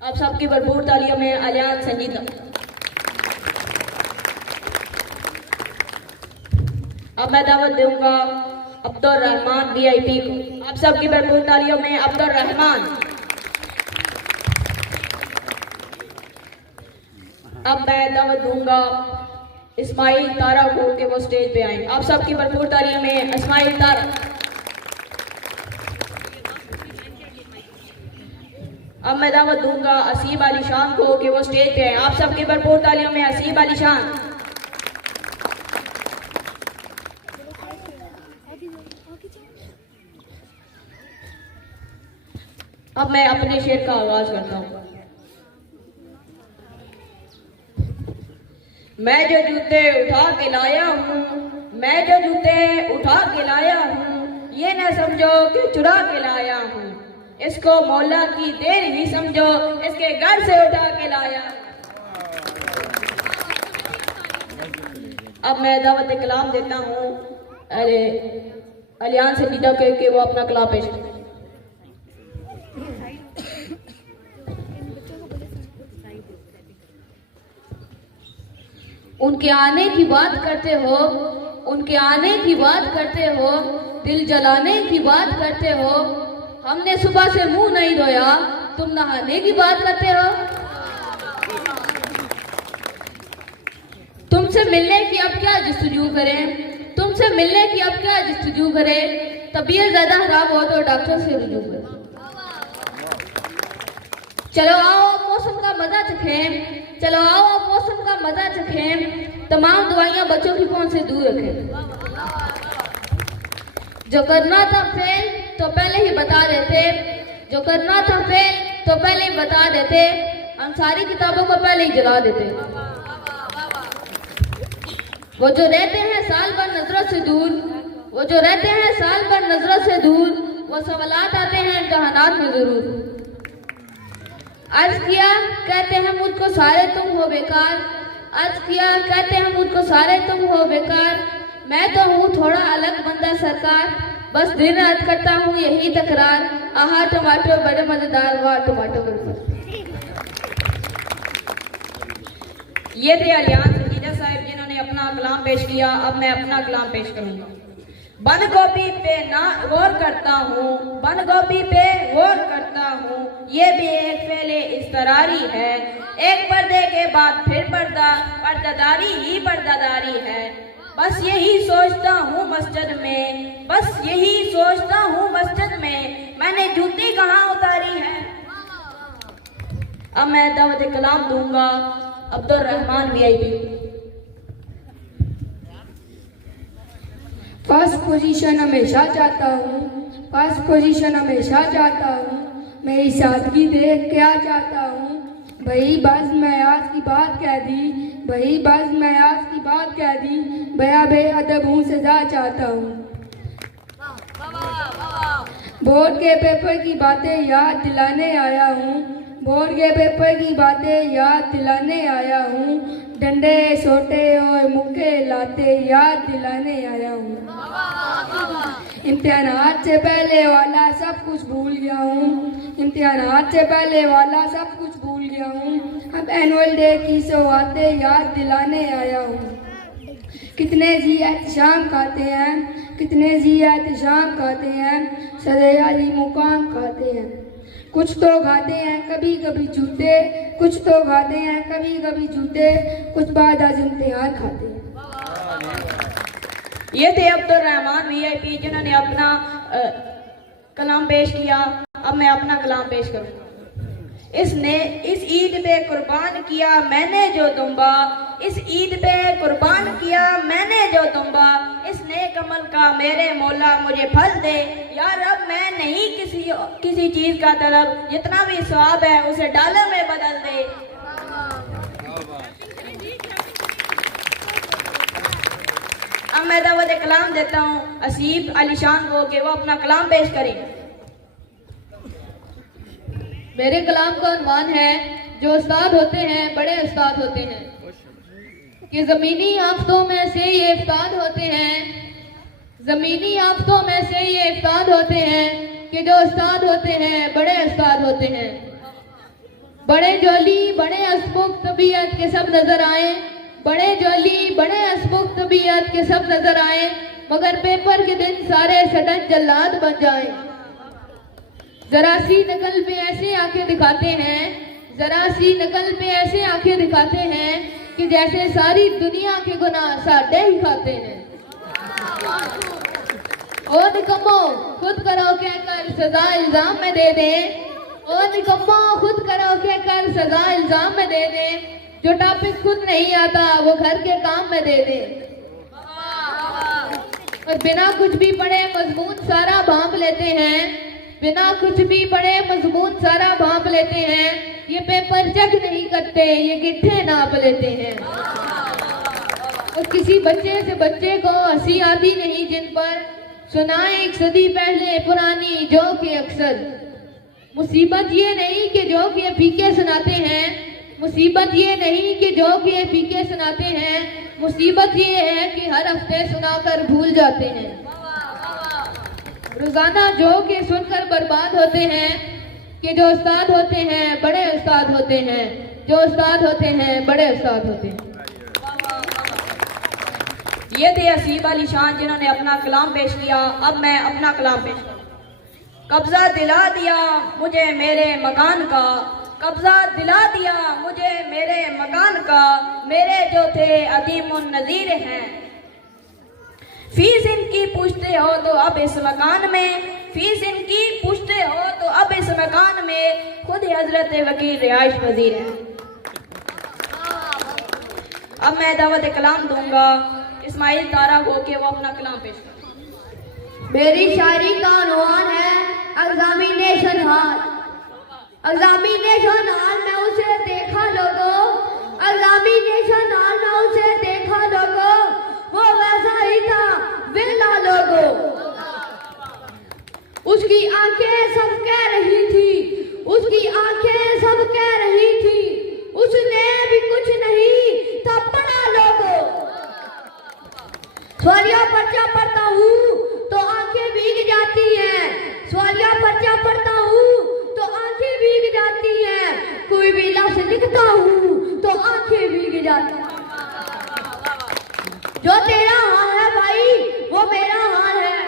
आप सबकी भरपूर तालियों में अलियान संजीदा। अब मैं दावत दूंगा अब्दुल रहमान वीआईपी को। आप सबकी भरपूर तालियों में अब्दुल रहमान। अब मैं दावत दूंगा इस्माइल तारा को कि वो स्टेज पे आए। आप सबकी भरपूर तालियों में इस्माइल तारा। अब मैं दावत दूंगा असीब अली शान को कि वो स्टेज पे आए। आप सबकी भरपूर तालियों में असीब अली शान। अब मैं अपने शेर का आगाज करता हूँ। मैं जो जूते उठा के लाया हूँ, मैं जो जूते उठा के लाया हूँ, ये न समझो कि चुरा के लाया हूँ। इसको मौला की देर ही समझो, इसके घर से उठा के लाया। अब मैं दावत कलाम देता हूँ अलियान संजीदा के वो अपना कलाम पेश करें। उनके आने की बात करते हो, उनके आने की बात करते हो, दिल जलाने की बात करते हो। हमने सुबह से मुंह नहीं धोया, तुम नहाने की बात करते हो। तुमसे मिलने की अब क्या जस्तजू करें, तुमसे मिलने की अब क्या जस्तजू करें। तबीयत ज्यादा खराब हो तो डॉक्टर से रुजू करें। चलो आओ मौसम का मजा चखें, चलो आओ मौसम का मजा चखें। तमाम दवाइयां बच्चों की पहुंच से दूर रखें। जो करना था फेल तो पहले ही बता देते, जो करना था फेल तो पहले ही बता देते। हम सारी किताबों को पहले ही जला देते। वो जो रहते हैं साल भर नजरों से दूर, वो जो रहते हैं साल भर नजरों से दूर, वो सवालात आते हैं इम्तिहानात में जरूर। अर्ज किया कहते हैं मुझको सारे तुम हो बेकार, अर्ज किया कहते हैं मुझको सारे तुम हो बेकार। मैं तो हूँ थोड़ा अलग बंदा सरकार, बस दिन रात करता हूँ यही तकरार। आहा टमाटो बड़े मजेदार, वाह टमाटो बड़े। ये थे अलियान संजीदा साहब जिन्होंने अपना कलाम पेश किया। अब मैं अपना कलाम पेश करूंगा। बंद गोभी पे ना गौर करता हूँ, बंद गोभी पे गौर करता हूँ, ये भी एक फेले इस्तरारी है। एक पर्दे के बाद फिर पर्दा, पर्दादारी ही पर्दादारी है। बस यही सोचता हूँ मस्जिद में, बस यही सोचता हूँ मस्जिद में, मैंने जूती कहाँ उतारी है। अब मैं दावत कलाम दूंगा Abdul Rahman VIP. First position हमेशा चाहता हूँ, फर्स्ट पोजीशन हमेशा चाहता हूँ। मेरी सादगी देख क्या चाहता हूँ। भाई बस मैं आज की बात कह दी, भाई बस मैं आज की बात कह दी। बया बेअदब हूँ सजा चाहता हूँ। बोर्ड के पेपर की बातें याद दिलाने आया हूँ, बोर्ड के पेपर की बातें याद दिलाने आया हूँ। डंडे सोटे और मुक्के लाते याद दिलाने आया हूँ। इम्तिहानात से पहले वाला सब कुछ भूल गया हूँ, इम्तिहानात से पहले वाला सब कुछ भूल गया हूँ। अब एनुअल डे की सौगातें याद दिलाने आया हूँ। कितने जी एहतशाम खाते हैं, कितने जी एहतशाम खाते हैं, सदर अली मुकाम खाते हैं। कुछ तो खाते हैं कभी कभी जूते, कुछ तो खाते हैं कभी कभी जूते, कुछ बाद आज इम्तिहान खाते हैं। ये थे अब्दुल रहमान वीआईपी जिन्होंने अपना कलाम पेश किया। अब मैं अपना कलाम पेश करूँ। इसने इस ईद पे कुर्बान किया मैंने जो दुम्बा, इस ईद पे कुर्बान किया मैंने जो दुम्बा। इस नेक अमल का मेरे मौला मुझे फल दे। यार अब मैं नहीं किसी चीज का तलब, जितना भी सवाब है उसे डॉलर में बदल दे। अब मैं दावत कलाम देता हूँ असीब अली शान को कि वो अपना कलाम पेश करें। मेरे कलाम का उन्वान है जो उस्ताद होते हैं बड़े उस्ताद होते हैं, कि जमीनी आफतों में से ये उस्ताद होते हैं, जमीनी आफतों में से ये उस्ताद होते हैं, कि जो उस्ताद होते हैं बड़े उस्ताद होते हैं। बड़े जोली बड़े हंसमुख तबीयत के सब नजर आए, बड़े जोली बड़े हंसमुख तबीयत के सब नजर आए, मगर पेपर के दिन सारे सडन जल्लाद बन जाए। जरा सी नकल पे ऐसे आंखें दिखाते हैं, जरा सी नकल पे ऐसे आंखें दिखाते हैं कि जैसे सारी दुनिया के गुनाह साडे ही खाते हैं। ओ निकम्मो खुद करो कहकर सजा इल्जाम में दे दे, ओ निकम्मो खुद करो कहकर सजा इल्जाम में दे दे, जो टॉपिक खुद नहीं आता वो घर के काम में दे दे। और बिना कुछ भी पढ़े मजमून सारा भांप लेते हैं, बिना कुछ भी पढ़े मजमून सारा भांप लेते हैं, ये पेपर चेक नहीं करते ये गिट्ठे नाप लेते हैं। और किसी बच्चे से बच्चे को हंसी आती नहीं जिन पर सुनाए एक सदी पहले पुरानी जो के अक्सर। मुसीबत ये नहीं कि जो के फीके सुनाते हैं, मुसीबत ये नहीं कि जो के फीके सुनाते हैं, मुसीबत ये है कि हर हफ्ते सुनाकर भूल जाते हैं। रोजाना जो के सुनकर बर्बाद होते हैं कि जो उस्ताद होते हैं बड़े उस्ताद होते हैं, जो उस्ताद होते हैं बड़े उस्ताद होते हैं। ये थे हसीब अली शान जिन्होंने अपना कलाम पेश किया। अब मैं अपना कलाम पेश करूँ। कब्जा दिला दिया मुझे मेरे मकान का, कब्जा दिला दिया मुझे मेरे मकान का, मेरे जो थे अदीमुन नजीर हैं। फीस इनकी पूछते हो तो अब इस मकान में, फीस इनकी पूछते हो तो अब इस मकान में, खुद ही हजरत वकील रिहाइश वजीर है। अब मैं दावत कलाम दूंगा इस्माइल तारा को कि वो अपना कलाम पेश करें। मेरी शायरी का उन्वान है एग्जामिनेशन हाल। एग्जामिनेशन हाल में उसे देखा लोगों, एग्जामिनेशन हाल में उसे देखा लोगों, वो वैसा ही था विला लोगों। उसकी आंखें सब कह रही थी, उसकी आंखें सब कह रही थी, उसने भी कुछ नहीं था पढ़ा लोगों। सवालिया पर्चा पढ़ता हूँ तो आंखें भीग जाती हैं, सवालिया पर्चा पढ़ता हूँ तो आंखें भीग जाती हैं, कोई भी लफ्ज़ लिखता हूँ तो आंखें भीग जाती हैं। जो तेरा हाल है भाई वो मेरा हाल है,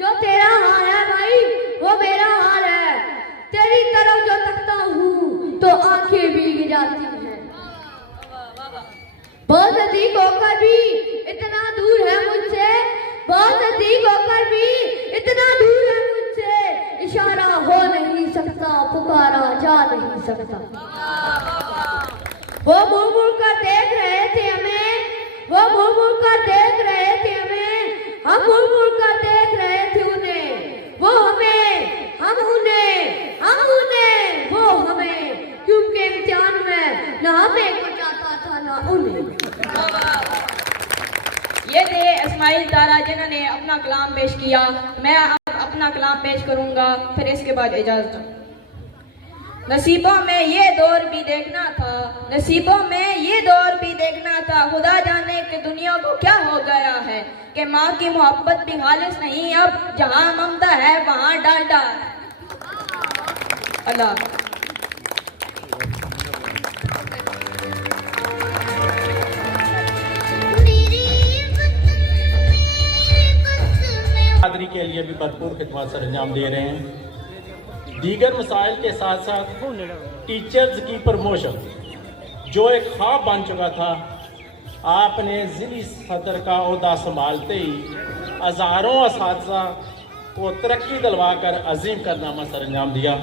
जो तेरा हाल है भाई वो मेरा हाल है, तेरी तरफ जो तकता हूँ तो आंखें भीग जाती हैं। बहुत नजदीक होकर भी इतना दूर है मुझसे, बहुत नजदीक होकर भी इतना दूर है मुझसे, इशारा हो नहीं सकता पुकारा जा नहीं सकता। वो मुड़ मुड़ कर देख रहे थे हमें, वो मुड़ मुड़ कर देख रहे थे हमें, हम मुड़ मुड़ कर देख रहे थे उन्हें, वो हमें हम उन्हें, हम उन्हें वो हमें, क्योंकि इम्तिहान में ना हमें कुछ आता था ना उन्हें। ये थे इस्माइल तारा जिन्होंने अपना कलाम पेश किया। मैं अब अपना कलाम पेश करूंगा, फिर इसके बाद इजाजत दूं। नसीबों में ये दौर भी देखना था, नसीबों में ये दौर भी देखना था, खुदा जाने कि दुनिया को क्या हो गया है कि माँ की मोहब्बत भी खालिस नहीं, अब जहाँ ममता है वहाँ डांटा है। अल्लाह बहादुरी के लिए भी भरपूर खिदमत सर अंजाम दे रहे हैं। दीगर मसाइल के साथ साथ टीचर्स की प्रमोशन जो एक ख्वाब बन चुका था, आपने ज़िली सदर का ओहदा संभालते ही हज़ारों असातिज़ा को तरक्की दिलवा कर अजीम कारनामा सर अंजाम दिया।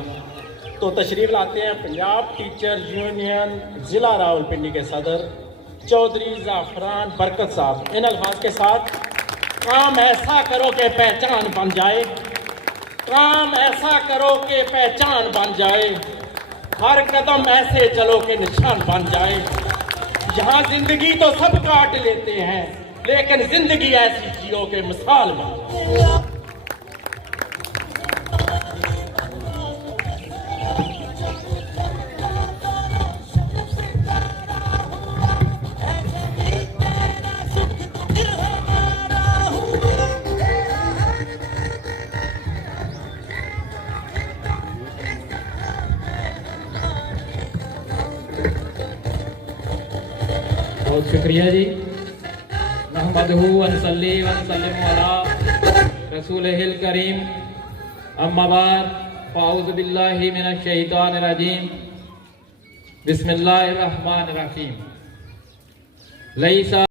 तो तशरीफ़ लाते हैं पंजाब टीचर यूनियन ज़िला रावलपिंडी के सदर चौधरी ज़ाफ़रान बरकत साहब। इन अल्फाज के साथ, काम ऐसा करो कि पहचान बन जाए, काम ऐसा करो कि पहचान बन जाए, हर कदम ऐसे चलो कि निशान बन जाए। यहाँ जिंदगी तो सब काट लेते हैं, लेकिन जिंदगी ऐसी जियो के मिसाल बन। बहुत शुक्रिया जी। महमदहू वनसल्ली वनसल्लिम अला रसूलिहिल करीम, अम्मा बाद, फ़ाऊज़ु बिल्लाहि मिनश शैतानिर रजीम, बिस्मिल्लाहिर रहमानिर रहीम। लैसा